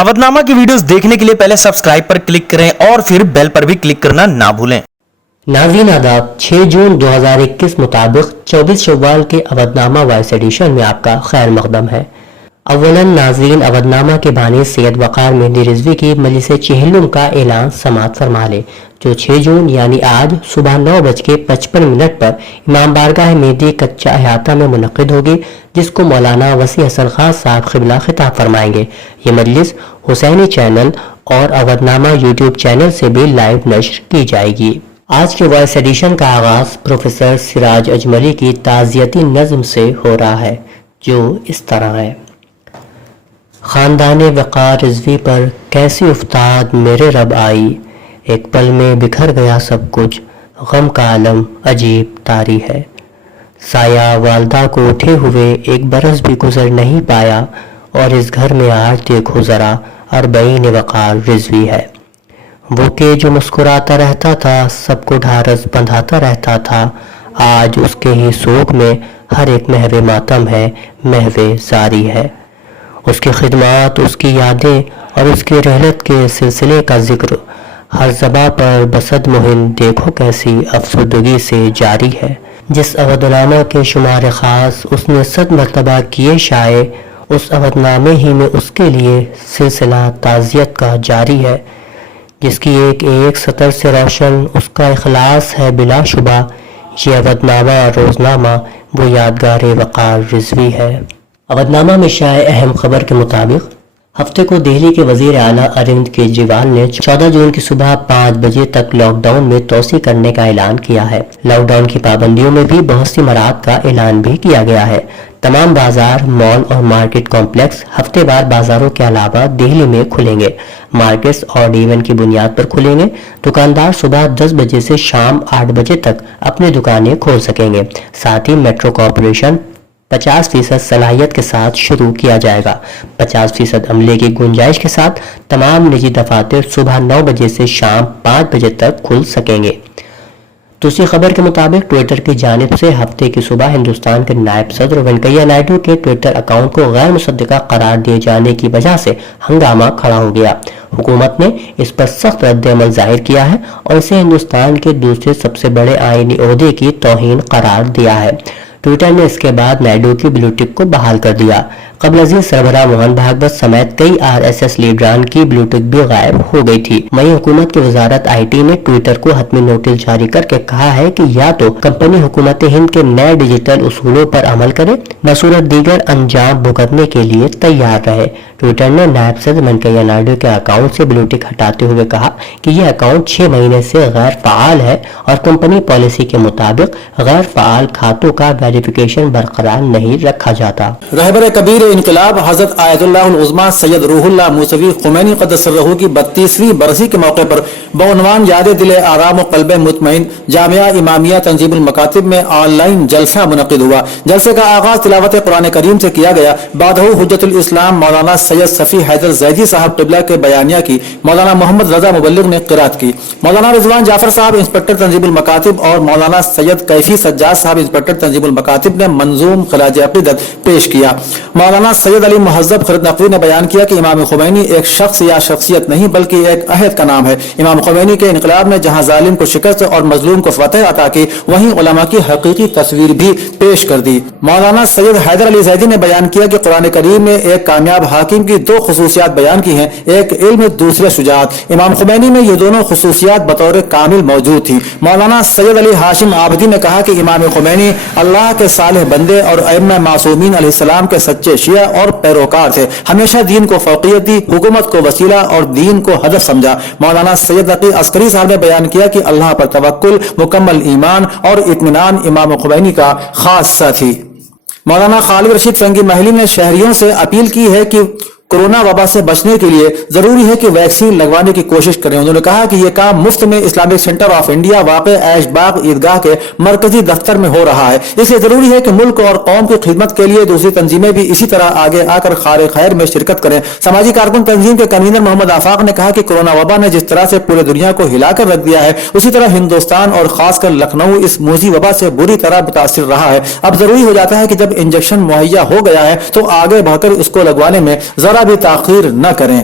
अवधनामा की वीडियोस देखने के लिए पहले सब्सक्राइब पर क्लिक करें और फिर बेल पर भी क्लिक करना ना भूलें। नाज़रीन आदाब, 6 जून 2021 मुताबिक 24 शव्वाल के अवधनामा वॉइस एडिशन में आपका खैर मकदम है। अव्वलन नाज़रीन, अवधनामा के बानी सैयद वक़ार मेहंदी रिजवी की मजलिस चिहलुम का ऐलान समाअत फरमा ले, जो 6 जून यानी आज सुबह 9:55 पर इमाम बारगाह मेहंदी कच्चा अहाता में मुनक़िद होगी, जिसको मौलाना वसी हसन खान साहब क़िबला खिताब फरमाएंगे। ये मजलिस हुसैनी चैनल और अवधनामा यूट्यूब चैनल से भी लाइव नश्र की जाएगी। आज के वॉइस एडिशन का आगाज प्रोफेसर सिराज अजमली की ताज़ियती नज़्म से हो रहा है, जो इस तरह है। खानदाने वक़ार रिजवी पर कैसी उफ्ताद मेरे रब आई, एक पल में बिखर गया सब कुछ, गम का आलम अजीब तारी है। साया वालदा को उठे हुए एक बरस भी गुजर नहीं पाया, और इस घर में आज देखो ज़रा अरबईन वक़ार रिजवी है। वो के जो मुस्कुराता रहता था, सबको ढारस बंधाता रहता था, आज उसके ही सोग में हर एक महवे मातम है, महवे जारी है। उसकी खिदमत, उसकी यादें और उसकी रहलत के सिलसिले का जिक्र हर ज़बां पर बसद मुहिम देखो कैसी अफसुदगी से जारी है। जिस अवधनामा के शुमार ख़ास उसने 100 मरतबा किए शाये, उस अवधनामे ही में उसके लिए सिलसिला ताज़ियत का जारी है। जिसकी एक एक सतर से रोशन उसका इखलास है बिलाशुबा, ये अवधनामा रोज़नामा वो यादगार वक़ार रिजवी है। अवधनामा में शाये अहम खबर के मुताबिक हफ्ते को दिल्ली के वज़ीर आला अरविंद केजरीवाल ने 14 जून की सुबह 5 बजे तक लॉकडाउन में तोसी करने का ऐलान किया है। लॉकडाउन की पाबंदियों में भी बहुत सी मराहत का ऐलान भी किया गया है। तमाम बाजार, मॉल और मार्केट कॉम्प्लेक्स हफ्तेवार बाजारों के अलावा दिल्ली में खुलेंगे। मार्केट्स और इवेंट की बुनियाद पर खुलेंगे। दुकानदार सुबह 10 बजे से शाम 8 बजे तक अपनी दुकानें खोल सकेंगे। साथ ही मेट्रो कॉरपोरेशन 50% सलाहियत के साथ शुरू किया जाएगा। 50% अमले की गुंजाइश के साथ तमाम निजी दफातर सुबह 9 बजे से शाम 5 बजे तक खुल सकेंगे। दूसरी खबर के मुताबिक ट्विटर की जानिब से हफ्ते की सुबह हिंदुस्तान के नायब सदर वेंकैया नायडू के ट्विटर अकाउंट को गैर मुसद्दिका करार दिए जाने की वजह से हंगामा खड़ा हो गया। हुकूमत ने इस पर सख्त रद्द-ए-अमल जाहिर किया है और इसे हिंदुस्तान के दूसरे सबसे बड़े आईनी ओहदे की तौहीन करार दिया है। ट्विटर ने इसके बाद नायडू की ब्लू टिक को बहाल कर दिया। कबल अजीज सरबराह मोहन भागवत समेत कई RSS लीडरान की ब्लू टिक भी गायब हो गई थी। वहीं हुकूमत की वजारत IT ने ट्विटर को हतमी नोटिस जारी करके कहा है कि या तो कंपनी हुकूमत हिंद के नए डिजिटल उसूलों पर अमल करे, बसूरत दीगर अंजाम भुगतने के लिए तैयार रहे। ट्विटर ने नायब सदर वेंकैया नायडू के अकाउंट से ब्लू टिक हटाते हुए कहा कि यह अकाउंट 6 महीने से गैर फाल है और कंपनी पॉलिसी के मुताबिक गैर फाल खातों का वेरिफिकेशन बरकरार नहीं रखा जाता। रहबर कबीर इनकलाब हजरत आयतुल्लाह उज़्मा सैयद रूहुल्लाह मूसवी खुमैनी क़द्दस सिर्रहू की 32वीं बरसी के मौके पर बउनवान याद दिल आराम व क़ल्ब मुतमईन जामिया इमामिया तंजीमुल मकातिब में ऑनलाइन जलसा मुनक़िद हुआ। जलसे का आगाज तिलावत कुरान करीम से किया गया। बादहू हुज्जतुल इस्लाम मौलाना सैयद सफ़ी हैदर ज़ैदी साहब क़िबला के बयानिया की मौलाना मोहम्मद रज़ा मुबल्लिग ने क़िरात की। मौलाना रिजवान जाफर साहब इंस्पेक्टर तंजीमुल मकातिब और मौलाना सैयद कैफी सज्जाद साहब इंस्पेक्टर तंजीमुल मकातिब ने मंजूम ख़िराज अक़ीदत पेश किया। मौलाना सैयद अली मुहज़्ज़ब ख़ुर्द नक़वी ने बयान किया कि इमाम ख़ुमैनी एक शख्स या शख्सियत नहीं बल्कि एक अहद का नाम है। इमाम ख़ुमैनी के इनकलाब ने जहाँ जालिम को शिकस्त और मजलूम को फतह अता की, वहीं उलमा की हकीकी तस्वीर भी पेश कर दी। मौलाना सैयद हैदर अली ज़ैदी ने बयान किया कि कुरान करीम में एक कामयाब हाकिम की 2 खुसूसियात बयान की हैं, एक इल्म दूसरे शुजाअत। इमाम ख़ुमैनी में ये दोनों खुसूसियात बतौर कामिल मौजूद थी। मौलाना सैयद अली हाशिम आबदी ने कहा कि इमाम ख़ुमैनी अल्लाह के सालेह बंदे और अइम्मा मासूमीन अलैहिस्सलाम के सच्चे शिया और पैरोकार थे। हमेशा दीन को फौकियत दी, हुकूमत को वसीला और दीन को हदफ समझा। मौलाना सैयद नकी अस्करी साहब ने बयान किया कि अल्लाह पर तवक्कुल, मुकम्मल ईमान और इत्मीनान इमाम ख़ुमैनी का खासा थी। मौलाना खालिद रशीद फरंगी महली ने शहरियों से अपील की है कि कोरोना वबा से बचने के लिए जरूरी है कि वैक्सीन लगवाने की कोशिश करें। उन्होंने कहा कि यह काम मुफ्त में इस्लामिक सेंटर ऑफ इंडिया वाक़े ऐशबाग ईदगाह के मरकजी दफ्तर में हो रहा है। इसलिए जरूरी है कि मुल्क और कौम की खिदमत के लिए दूसरी तंजीमें भी इसी तरह आगे आकर खारे खैर में शिरकत करें। समाजी कारकुन तंजीम के कन्वीनर मोहम्मद आफाक ने कहा कि कोरोना वबा ने जिस तरह से पूरे दुनिया को हिलाकर रख दिया है, उसी तरह हिंदुस्तान और खासकर लखनऊ इस मोजी वबा से बुरी तरह मुतासिर रहा है। अब जरूरी हो जाता है कि जब इंजेक्शन मुहैया हो गया है तो आगे बढ़कर इसको लगवाने में जरा भी ताखीर न करें।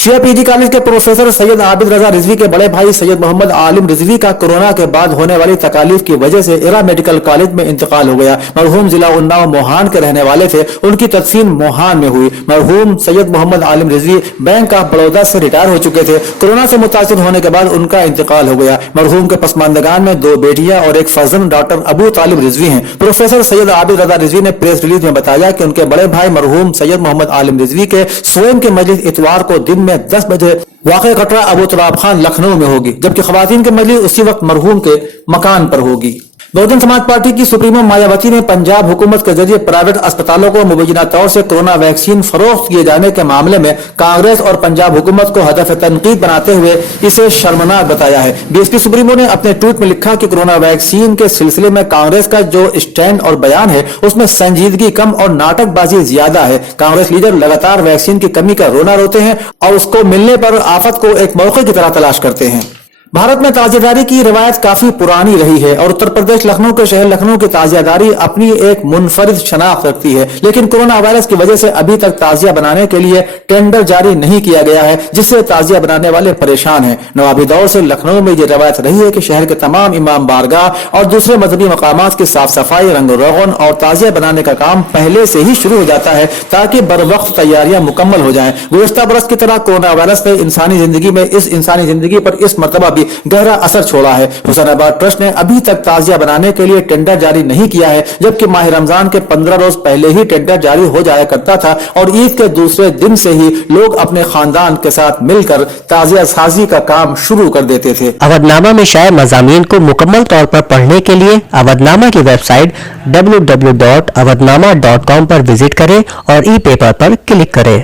शिया पीजी कॉलेज के प्रोफेसर सैयद आबिद रजा रिजवी के बड़े भाई सैयद मोहम्मद आलिम रिजवी का कोरोना के बाद होने वाली तकालीफ की वजह से इरा मेडिकल कॉलेज में इंतकाल हो गया। मरहूम जिला उन्नाव मोहान के रहने वाले थे। उनकी तदफीन मोहान में हुई। मरहूम सैयद मोहम्मद आलिम रिजवी बैंक ऑफ बड़ौदा से रिटायर हो चुके थे। कोरोना से मुतासिर होने के बाद उनका इंतकाल हो गया। मरहूम के पसमानदगान में 2 बेटियां और एक फर्जंद डॉक्टर अबू तालिब रिजवी हैं। प्रोफेसर सैयद आबिद रजा रिजवी ने प्रेस रिलीज में बताया कि उनके बड़े भाई मरहूम सैयद मोहम्मद आलिम रिजवी के स्वयं की मजलिस इतवार को दिन में 10 बजे वाक़े कटरा अबू तुराब खान लखनऊ में होगी, जबकि खवातीन की मजलिस उसी वक्त मरहूम के मकान पर होगी। बहुजन समाज पार्टी की सुप्रीमो मायावती ने पंजाब हुकूमत के जरिए प्राइवेट अस्पतालों को मुबैना तौर से कोरोना वैक्सीन फरोख्त किए जाने के मामले में कांग्रेस और पंजाब हुकूमत को हदफ तनकीद बनाते हुए इसे शर्मनाक बताया है। बीएसपी सुप्रीमो ने अपने ट्वीट में लिखा कि कोरोना वैक्सीन के सिलसिले में कांग्रेस का जो स्टैंड और बयान है उसमें संजीदगी कम और नाटकबाजी ज्यादा है। कांग्रेस लीडर लगातार वैक्सीन की कमी का रोना रोते हैं और उसको मिलने पर आफत को एक मौके की तरह तलाश करते हैं। भारत में ताजियादारी की रिवायत काफी पुरानी रही है और उत्तर प्रदेश लखनऊ के शहर लखनऊ की ताजियादारी अपनी एक मुनफरिद शनाख्त रखती है, लेकिन कोरोना वायरस की वजह से अभी तक ताजिया बनाने के लिए टेंडर जारी नहीं किया गया है, जिससे ताजिया बनाने वाले परेशान हैं। नवाबी दौर से लखनऊ में ये रिवायत रही है कि शहर के तमाम इमाम बारगाह और दूसरे मजहबी मकामात की साफ सफाई, रंग रोगन और ताजिया बनाने का काम पहले से ही शुरू हो जाता है ताकि बर वक्त तैयारियां मुकम्मल हो जाएं। गुज़श्ता बरस की तरह कोरोना वायरस ने इंसानी जिंदगी पर इस मरतबा गहरा असर छोड़ा है। हुसैनाबाद ट्रस्ट ने अभी तक ताजिया बनाने के लिए टेंडर जारी नहीं किया है, जबकि माह रमजान के 15 रोज पहले ही टेंडर जारी हो जाया करता था और ईद के दूसरे दिन से ही लोग अपने खानदान के साथ मिलकर ताजिया साजी का काम शुरू कर देते थे। अवधनामा में शाये मज़ामीन को मुकम्मल तौर पर पढ़ने के लिए अवधनामा की वेबसाइट www.awadnama.com पर विजिट करें और ई पेपर पर क्लिक करें।